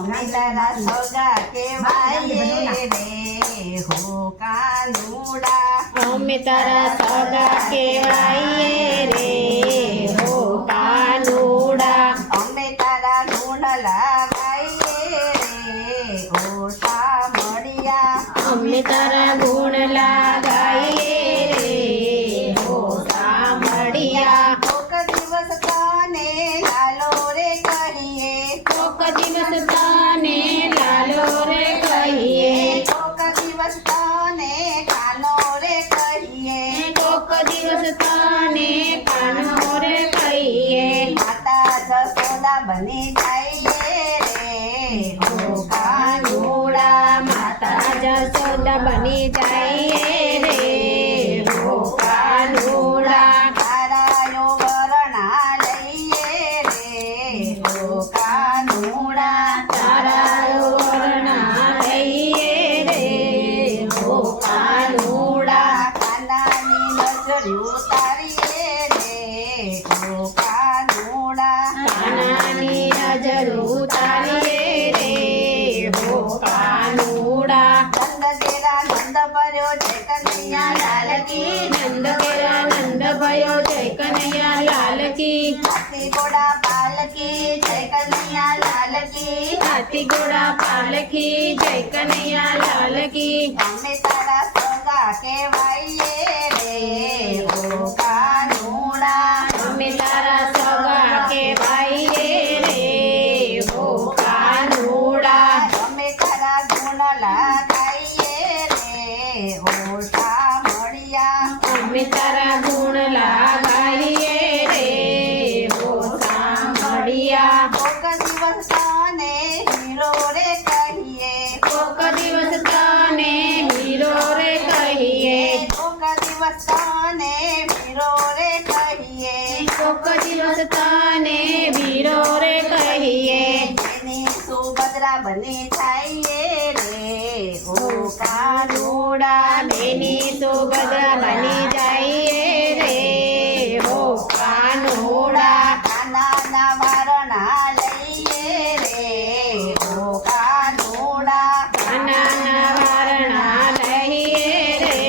અમે તારા સગા કહેવાઈએ રે હો કાનુડા અમે તારા સગા કહેવાઈએ રે હો કાનુડા અમે તારા ગુણ લાગાઈએ રે હો સામળિયા અમે તારા ગુણ લાગાઈએ રે હો સામળિયા કોક દિવસ તને લાલો રે કહીએ કોક દિવસ તને લાલો રે કહીએ કોક દિવસ તને કાનો રે કહીએ કોક દિવસ તને કાનો રે કહીએ માતા જસોદા બની જઈએ રે હો કાનુડા માતા જશોદા બની જઈએ રે હો કાનુડા તારાયો વરણા લઈએ રે હો કાનુડા તારા વર્ણા લઈએ રે હો કાનુડા કાનાની નજર ઉતારીએ રે હો કાનુડા કાનાની નજર ઉતારીએ રે હો કાનુડા નંદ તેરા નંદ ભર્યો જય કનૈયા લાલ કી નંદ કેરા નંદ ભયો જય કનૈયા લાલ કી હાથી ઘોડા પાલકી જય કનૈયા લાલ કી હાથી ઘોડા પાલકી જય કનૈયા લાલ કી અમે તારા સગા કહેવાઈએ રે હો કાનુડા અમે તારા સગા કહેવાઈએ રે હો કાનુડા અમે તારા ગુણ લાગાઈએ રે હો સામળિયા અમે તારા ગુણ લાગાઈએ રે હો સાંભળિયા કોક દિવસ તને હીરો રે કહીએ કોક દિવસ તને હીરો રે કહીએ કોક દિવસ તને હીરો રે કહીએ કોક દિવસ તને વીરો રે કહીએ એની સુભદ્રા બની જઈએ રે હો કાનુડા બેની સુભદ્રા બની જઈએ રે હો કાનુડા કાનાના વારણા લઈએ રે હો કાનુડા કાનાના વારણા લઈએ રે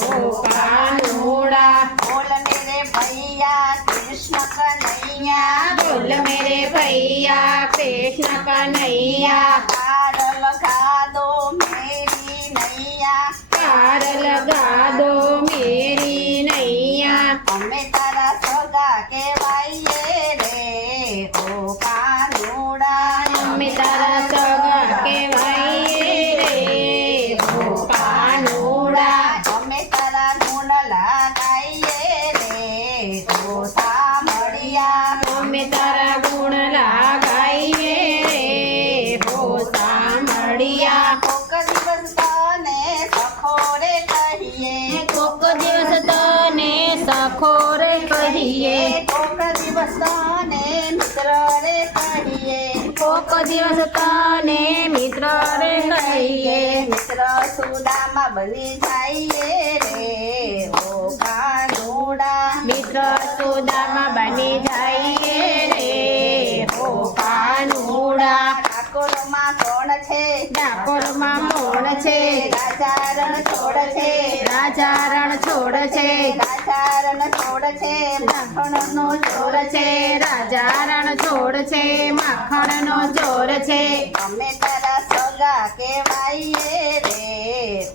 હો કાનુડા બોલ મેરે ભૈયા કૃષ્ણ કનૈયા બોલ મેરે ભૈયા કૃષ્ણ કનૈયા પાર લગા દો મેરી નૈયા પાર લગા દો મેરી નૈયા અમે તારા સગા કહેવાઈએ રે હો કાનુડા અમે તારા સગા કહેવાઈએ રે હો કાનુડા અમે તારા ગુણ લાગાઈએ રે હો સામળિયા અમે તારા ગુણ લાગાઈએ રે હો સાંભળિયા કોક દિવસ તને સખો રે કહીએ કોક દિવસ તને સખો રે કહીએ કોક દિવસ તને મિત્ર રે કહીએ કોક દિવસ તને મિત્ર રે કહીએ મિત્ર સુદામા બની જઈએ રે હો કાનુડા મિત્ર સુદામા બની જઈએ રે હો કાનુડા ઠાકોરમાં કોણ છે ડાકોરમાં કોણ છે રાજા રણ છોડ છે રાજા રણ છોડ છે રાજા રણ છોડ છે માખણનો ચોર છે રાજા રણ છોડ છે માખણનો ચોર છે અમે તારા સગા કહેવાઈએ રે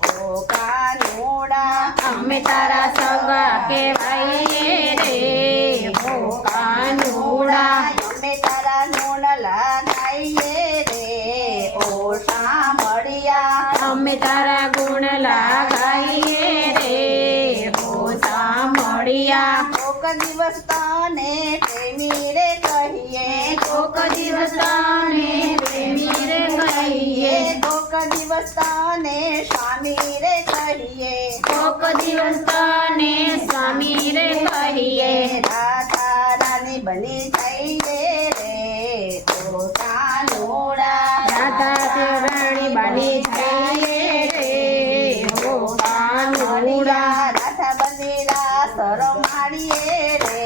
હો કાનુડા અમે તારા સગા કહેવાઈએ રે હો કાનુડા અમે તારા ગુણ લાગાઈએ રે હો સામળિયા અમે તારા ગુણ લાગાઈએ રે હો સાંભળિયા કોક દિવસ તને પ્રેમી રે કહીએ કોક દિવસ તને પ્રેમી રે કહીએ કોક દિવસ તને સ્વામી રે કહીએ કોક દિવસ તને સ્વામી રે કહીએ રાધા રાની બની જઈએ રે હો કાનુડા રાધા રાણી બની જઈએ રે હો કાનુડા રાધા બંદીરા સર માડીએ રે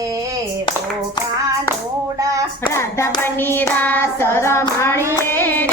હો કાનુડા રાધા બની રાસ રમાડીએ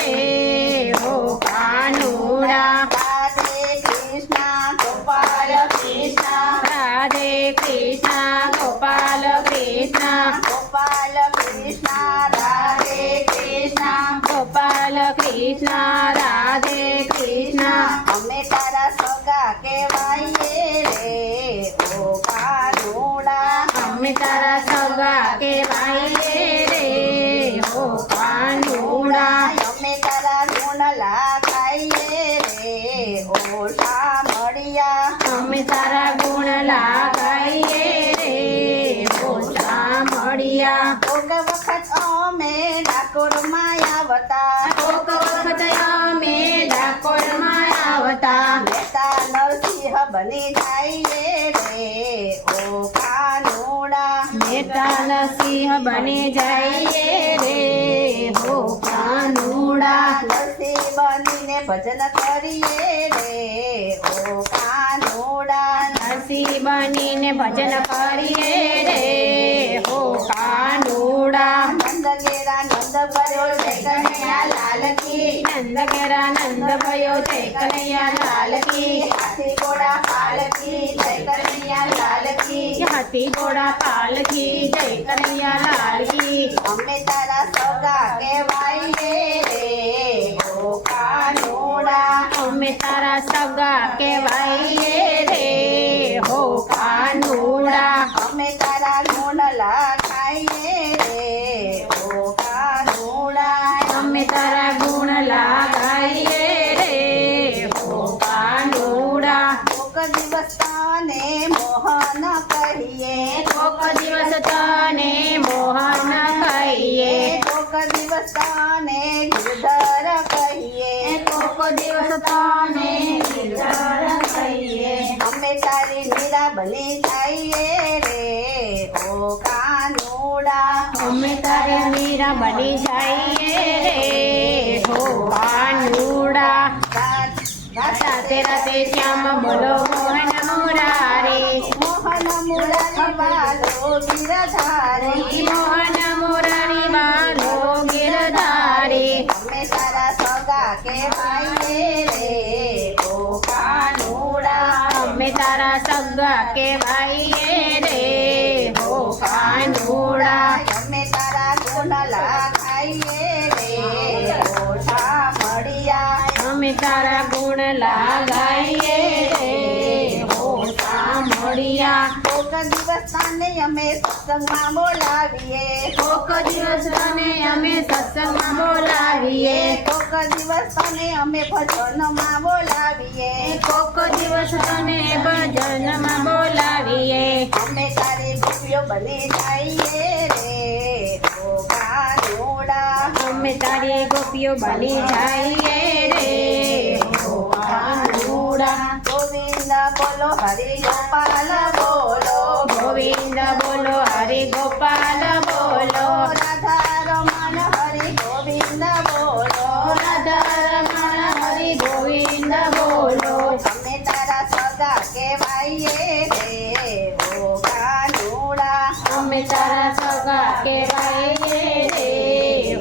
સગા કહેવાઈએ રે ઓ કાનુડા અમે તારા સગા કહેવાઈએ રે હો કાનુડા અમે તારા ગુણલા ગાઈએ રે ઓ શામળિયા અમે તારા ગુણ લાગાઈએ રે હો શામળિયા ભોગ વખત અમે ડાકોરમાં આવતા કોક વખત અમે ડાકોરમાં આવતા બેટા નરસિંહ બની જઈએ રે ઓ કાનુડા બેટા નરસિંહ બની જઈએ રે હો કાનુડા નરસિંહ બનીને ભજન કરીએ રે ઓ કાનુડા નરસિંહ બનીને ભજન કરીએ રે હો કાનુડા નંદ ઘેરા નંદ ભર્યો જય કનૈયા લાલ કી નંદ ઘેરા નંદ ભયો જય કનૈયા લાલ કી હાથી ઘોડા પાલકી જય કનૈયા લાલ કી હાથી ઘોડા પાલકી જય કનૈયા લાલ કી અમે તારા સગા કહેવાઈએ રે ઓ કાનુડા અમે તારા સગા કહેવાઈએ રે હો કાનુડા અમે તારા ગુણલા ખાઈએ રે ઓ કાનુડા અમે તારા ગુણ લાગાઈએ રે હો કાનુડા કોક દિવસ તને મોહન કહીએ કોક દિવસ તને મોહન કહીએ કોક દિવસ તને ગિરધર કહીએ કોક દિવસ તને ગિરધર કહીએ અમે તારી મીરા બની જઈએ રે ઓ કાનુડા અમે તારે મીરા બની જઈએ રે હો કાનુડા રાતે રાતે શ્યામ બોલો મોહન મુરારે મોહન મુરારી વાલો ગિરધારી મોહન મુરારી વાલો ગિરધારે અમે તારા સગા કહેવાઈએ રે ઓ કાનુડા અમે તારા સગા કહેવાઈએ રે હો કાનુડા અમે તારા ગુણલા ખાઈએ રે ઓ શામળિયા અમે તારા ગુણ લાગાઈએ રે હો સામળિયા કોક દિવસ તને અમે સત્સંગમાં બોલાવીએ કોક દિવસ તને અમે સત્સંગમાં બોલાવીએ કોક દિવસ તને અમે ભજનમાં બોલાવીએ કોક દિવસ તને ભજનમાં બોલાવીએ અમે તારી ગોપીઓ બની જઈએ રે ઓ કાનુડા અમે તારી ગોપીઓ બની જઈએ રે હો કાનુડા ગોવિંદ બોલો હરિ ગોપાલ બોલો ગોવિંદ બોલો હરે ગોપાલ બોલો રાધા રમણ હરિ ગોવિંદ બોલો રાધા રમણ હરે ગોવિંદ બોલો અમે તારા સગા કહેવાઈએ રે ઓ કાનુડા અમે તારા સગા કહેવાઈએ રે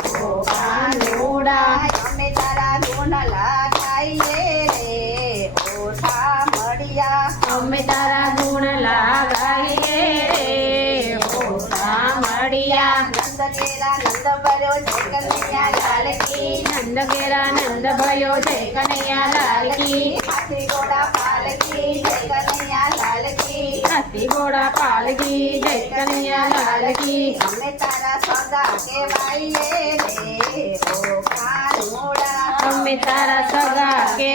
હો કાનુડા અમે તારા ગુણલા ખાઈએ રે ઓ શામળિયા અમે તારા ગુણ લાગાઈએ રે હો સામળિયા નંદ ઘેરા નંદ ભર્યો જય કનૈયા લાલ કી નંદ ઘેરા નંદ ભયો જય કનૈયા લાલ કી હાથી ઘોડા પાલકી જય કનૈયા લાલ કી હાથી ઘોડા પાલકી જય કનૈયા લાલ કી અમે તારા સગા કહેવાઈએ રે ઓ કાનુડા અમે તારા સગા કે